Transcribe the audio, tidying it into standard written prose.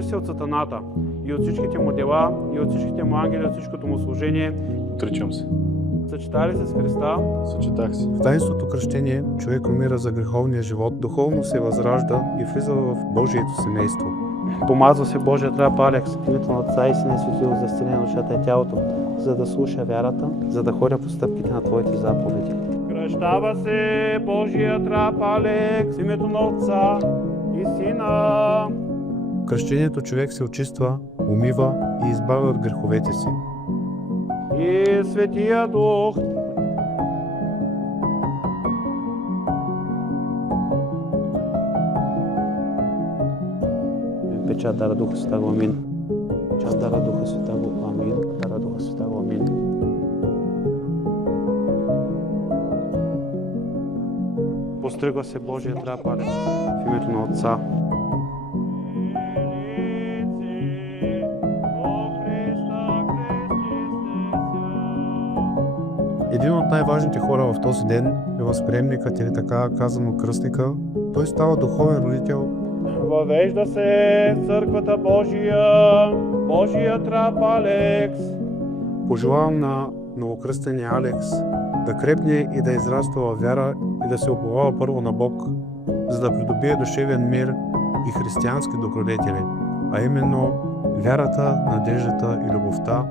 Отричаш се от сатаната и от всичките му дела, и от всичките му ангели, от всичкото му служение. Отричам се. Съчета ли се с Христа? Съчетах се. В таинството кръщение човек умира за греховния живот, духовно се възражда и влиза в Божието семейство. Помазва се Божия трап Алекс, в името на Отца и Сина и Светлиго, за изцеление на душата и тялото, за да слуша вярата, за да ходя по стъпките на Твоите заповеди. Кръщава се Божия трап Алекс, в името на Отца и Сина. В кръщението човек се очиства, умива и избавя от греховете си. И Светия Дух. Печат дара Духа Святаго, амин. Печат дара Духа Святаго, амин. Дара Духа Святаго, амин. Постригва се Божия трап Алекс, в името на Отца. Един от най-важните хора в този ден е възприемникът или така казано кръстника. Той става духовен родител. Въвежда се Църквата Божия, Божия трап Алекс. Пожелавам на новокръстения Алекс да крепне и да израства във вяра и да се уповава първо на Бог, за да придобие душевен мир и християнски добродетели, а именно вярата, надеждата и любовта,